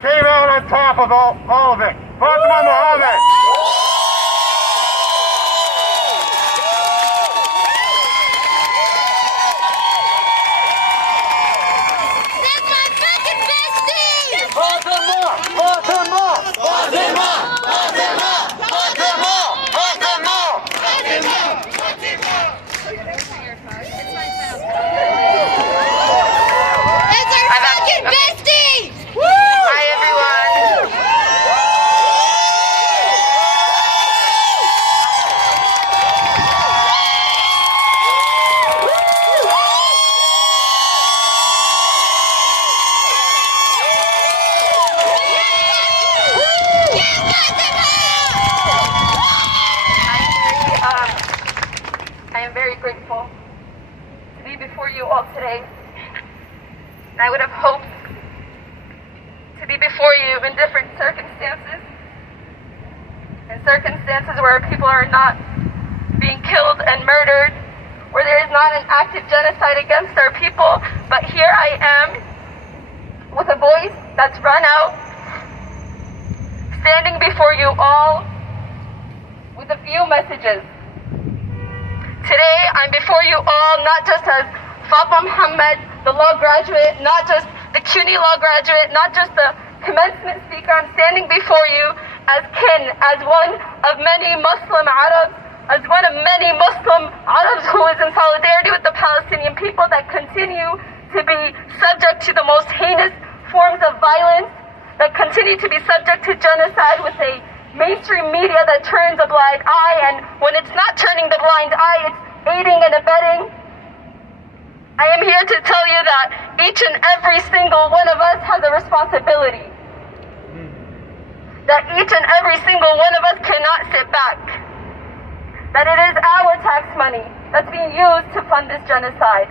Came out on top of all of it. Fatima Mohammed. That's my fucking bestie! Fatima! Fatima! Fatima! Fatima! Fatima! That's our fucking bestie! Hi everyone. I am very grateful to be before you all today. And I would have hoped to be before you in different circumstances, in circumstances where people are not being killed and murdered, where there is not an active genocide against our people. But here I am with a voice that's run out, standing before you all with a few messages. Today I'm before you all not just as Fatima Mohammed, the law graduate, not just the CUNY law graduate, not just the commencement speaker. I'm standing before you as kin, as one of many Muslim Arabs, as one of many Muslim Arabs who is in solidarity with the Palestinian people that continue to be subject to the most heinous forms of violence, that continue to be subject to genocide with a mainstream media that turns a blind eye, and when it's not turning the blind eye, it's aiding and abetting. I am here to tell you that each and every single one of us has a responsibility. That each and every single one of us cannot sit back. That it is our tax money that's being used to fund this genocide.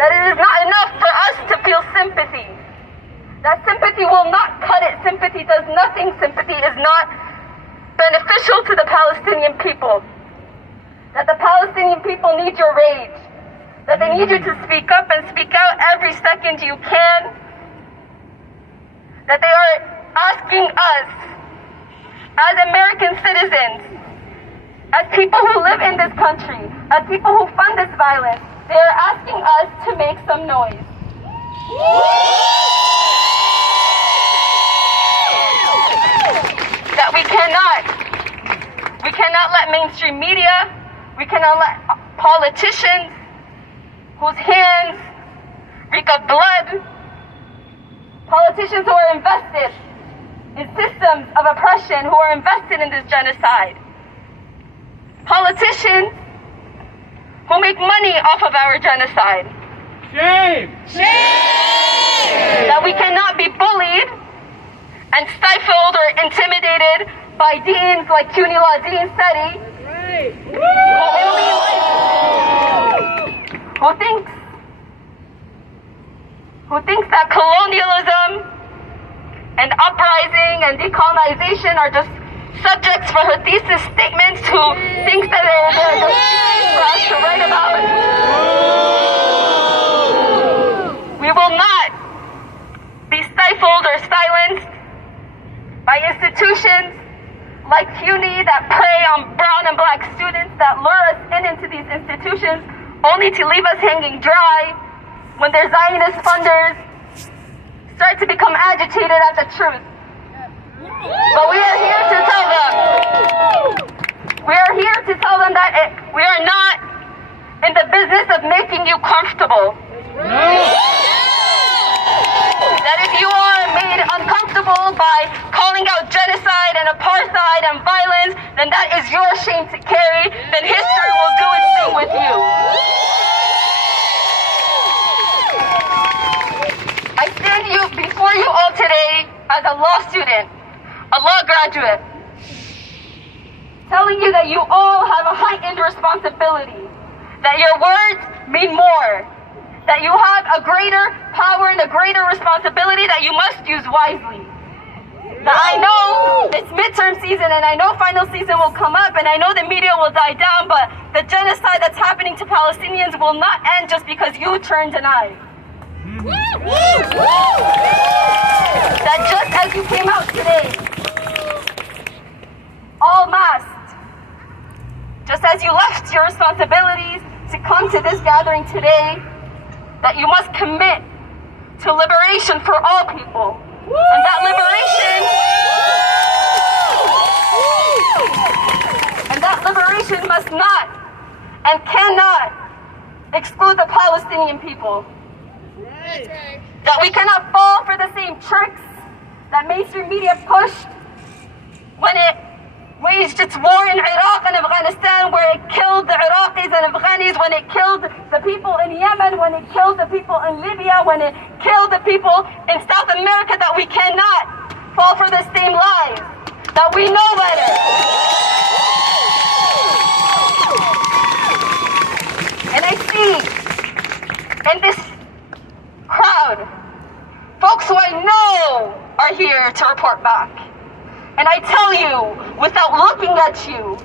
That it is not enough for us to feel sympathy. That sympathy will not cut it. Sympathy does nothing. Sympathy is not beneficial to the Palestinian people. That the Palestinian people need your rage. That they need you to speak up and speak out every second you can. That they are asking us, as American citizens, as people who live in this country, as people who fund this violence, they are asking us to make some noise. That we cannot let mainstream media, we cannot let politicians whose hands reek of blood, politicians who are invested in systems of oppression, who are invested in this genocide, politicians who make money off of our genocide. Shame! Shame! That we cannot be bullied and stifled or intimidated by deans like CUNY Law Dean Seti, who thinks that colonialism and uprising and decolonization are just subjects for her thesis statements, who thinks that they're just things for us to write about. We will not be stifled or silenced by institutions like CUNY that prey on brown and black students, that lure us into these institutions only to leave us hanging dry when their Zionist funders start to become agitated at the truth. But we are here to tell them, that we are not in the business of making you comfortable. That if you are made uncomfortable by calling out genocide and apartheid and violence, then that is your shame to carry, then history will do its thing with you. I stand before you all today as a law student, a law graduate, telling you that you all have a heightened responsibility, that your words mean more, that you have a greater power and a greater responsibility that you must use wisely. That I know it's midterm season and I know final season will come up and I know the media will die down, but the genocide that's happening to Palestinians will not end just because you turned an eye. That just as you came out today, all masked, just as you left your responsibilities to come to this gathering today, that you must commit to liberation for all people. And that liberation must not and cannot exclude the Palestinian people. That we cannot fall for the same tricks that mainstream media pushed when it waged its war in Iraq and Afghanistan, where it killed the Iraqis and Afghanis, when it killed the people in Yemen, when it killed the people in Libya, when it killed the people in South America, that we cannot fall for the same lies, that we know better. And I see in this crowd folks who I know are here to report back. And I tell you, without looking at you,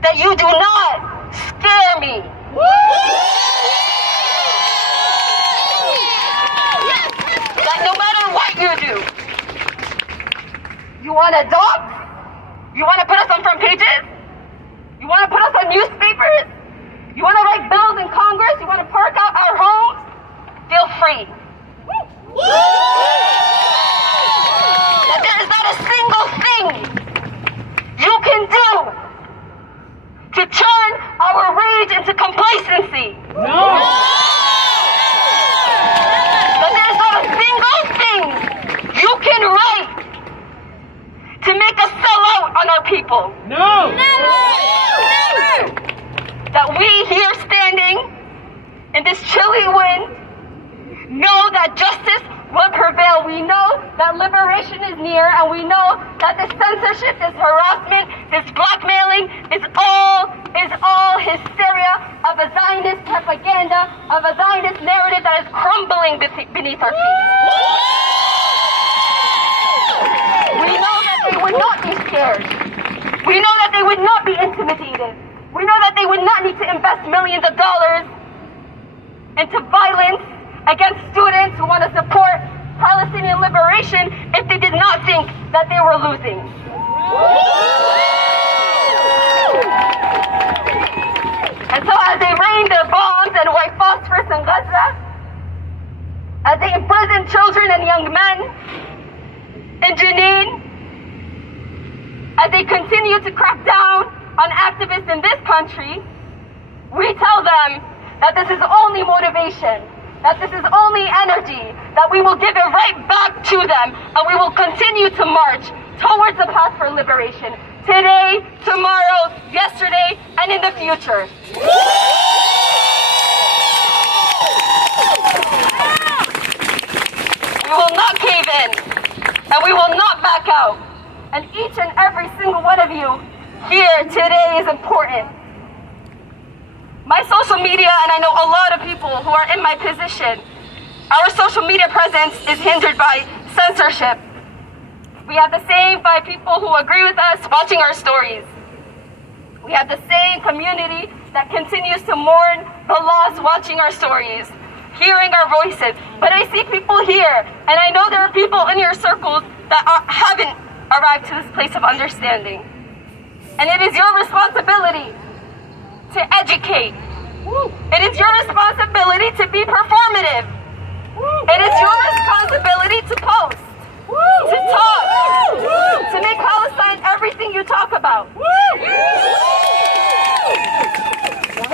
that you do not scare me. That no matter what you do, you want to dox? You want to put us on front pages? You want to put us on newspapers? You want to write bills in Congress? You want to park out our homes? Feel free. That there is not a single thing you can do to turn our rage into complacency. No. That there is not a single thing you can write to make us sell out on our people. No. Never. That we here standing in this chilly wind know that justice will prevail. We know that liberation is near, and we know that this censorship, this harassment, this blackmailing is all hysteria of a Zionist propaganda, of a Zionist narrative that is crumbling beneath our feet. We know that they would not be scared. We know that they would not be intimidated. We know that they would not need to invest millions of dollars into violence against students who want to support Palestinian liberation if they did not think that they were losing. And so as they rain their bombs and white phosphorus in Gaza, as they imprison children and young men in Jenin, as they continue to crack down on activists in this country, we tell them that this is only motivation, that this is only energy, that we will give it right back to them, and we will continue to march towards the path for liberation, today, tomorrow, yesterday, and in the future. We will not cave in, and we will not back out. And each and every single one of you here today is important. My social media, and I know a lot of people who are in my position, our social media presence is hindered by censorship. We have the same 5 people who agree with us watching our stories. We have the same community that continues to mourn the loss watching our stories, hearing our voices. But I see people here, and I know there are people in your circles that haven't arrived to this place of understanding. And it is your responsibility to educate. It is your responsibility to be performative. It is your responsibility to post, to talk, to make Palestine everything you talk about.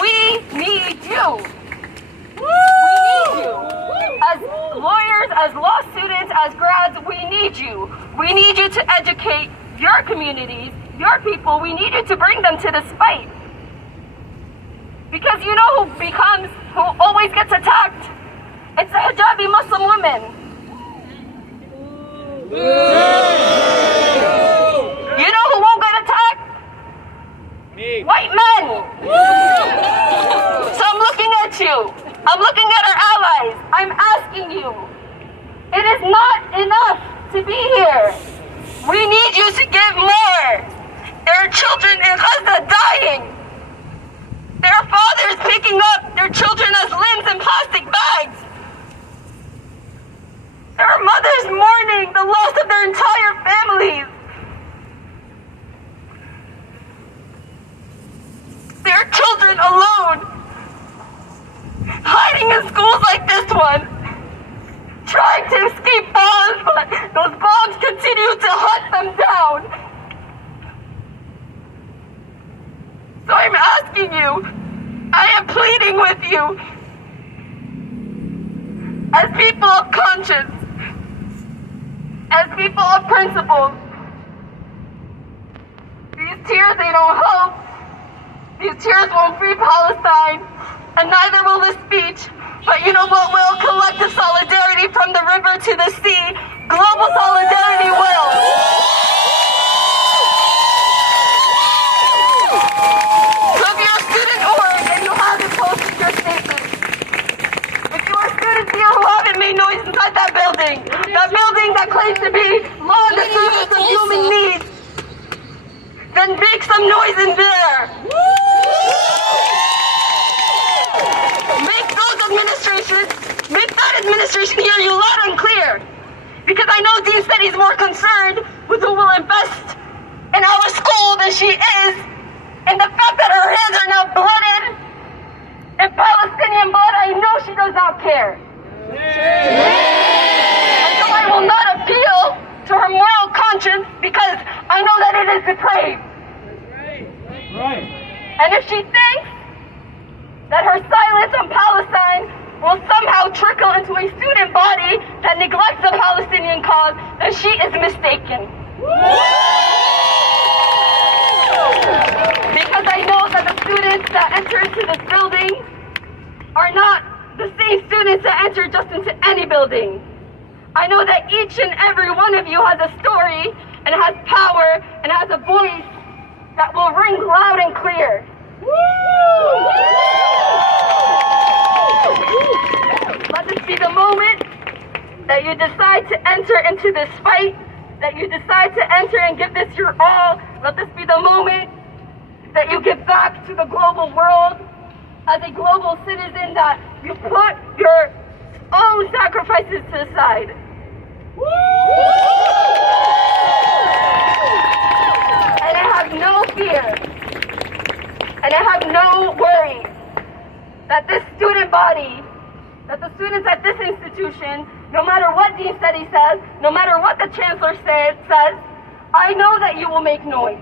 We need you. We need you. As lawyers, as law students, as grads, we need you. We need you to educate your communities, your people. We need you to bring them to this fight. Because you know who always gets attacked? It's the hijabi Muslim woman. You know who won't get attacked? Me. White men. So I'm looking at you. I'm looking at our allies. I'm asking you. It is not enough to be here. We need you to give more. There are children in Gaza dying. There are fathers picking up their children as limbs in plastic bags. There are mothers mourning the loss of their entire families. There are children alone, hiding in schools like this one, trying to escape bombs, but those bombs continue to hunt them down. So I'm asking you, I am pleading with you, as people of conscience, as people of principle. These tears, they don't help. These tears won't free Palestine, and neither will this speech. But you know what will? Collective solidarity from the river to the sea. Global solidarity will. So if you're a student org and you haven't posted your statement, if you're a student here who haven't made noise inside that building that claims to be law in the service of human needs, then make some noise in there. Make that administration hear you loud and clear. Because I know Dean Steady is more concerned with who will invest in our school than she is in the fact that her hands are now blooded in Palestinian blood. I know she does not care. And so I will not appeal to her moral conscience because I know that it is depraved. Right. And if she thinks that her silence on Palestine will somehow trickle into a student body that neglects the Palestinian cause, then she is mistaken. Because I know that the students that enter into this building are not the same students that enter just into any building. I know that each and every one of you has a story and has power and has a voice that will ring loud and clear. Let this be the moment that you decide to enter into this fight, that you decide to enter and give this your all. Let this be the moment that you give back to the global world as a global citizen, that you put your own sacrifices to the side. And I have no fear, and I have no worry that this student body, that the students at this institution, no matter what Dean Steady says, no matter what the Chancellor says, I know that you will make noise.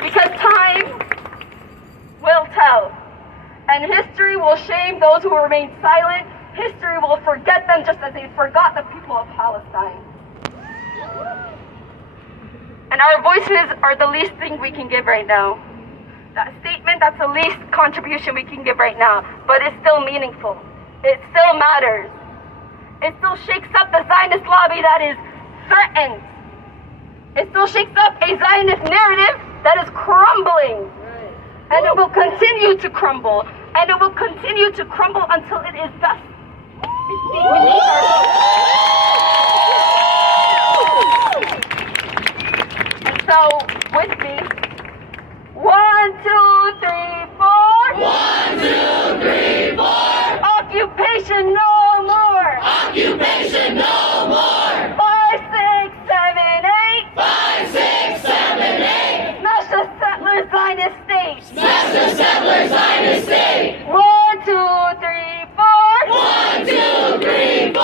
Because time will tell, and history will shame those who remain silent. History will forget them just as they forgot the people of Palestine. And our voices are the least thing we can give right now. That statement, that's the least contribution we can give right now. But it's still meaningful. It still matters. It still shakes up the Zionist lobby that is threatened. It still shakes up a Zionist narrative that is crumbling. And it will continue to crumble. And it will continue to crumble until it is dust. And so, with me, 1, 2, 3, 4. 1, 2, 3, 4. Occupation no more. Occupation no more. 5, 6, 7, 8. 5, 6, 7, 8. Smash the settler Zionist state. Smash the settler Zionist state. 1, 2, 3, 4. 1, 2, 3, 4.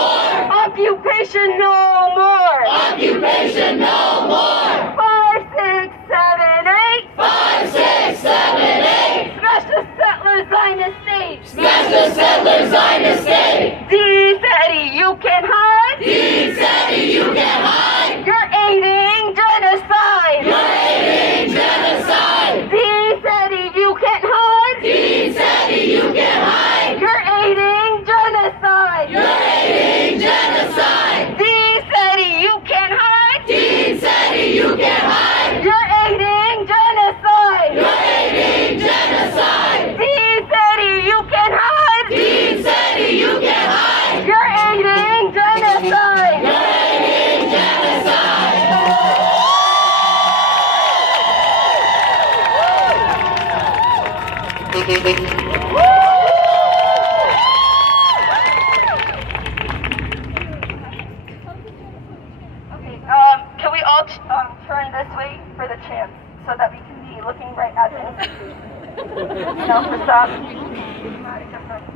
Occupation no more. Occupation no more. 5, 6, 7, 8. 5, 6, 7, 8. Smash the settler Zionist state. Smash the settler Zionist state. Dean Steady, you can hide. Dean Steady, you can't hide. You're aiding genocide. You're aiding genocide. Dean Steady, you can't hide. Dean Steady, you can't hide. You're aiding genocide. You're aiding genocide. Dean Steady, you can't hide. Dean Steady, you can't hide. You're aiding genocide. You're aiding genocide. Dean Steady, you can't hide. Dean Steady, you can't hide. You're aiding genocide. You're aiding genocide. all turn this way for the chants so that we can be looking right at the institution. For some.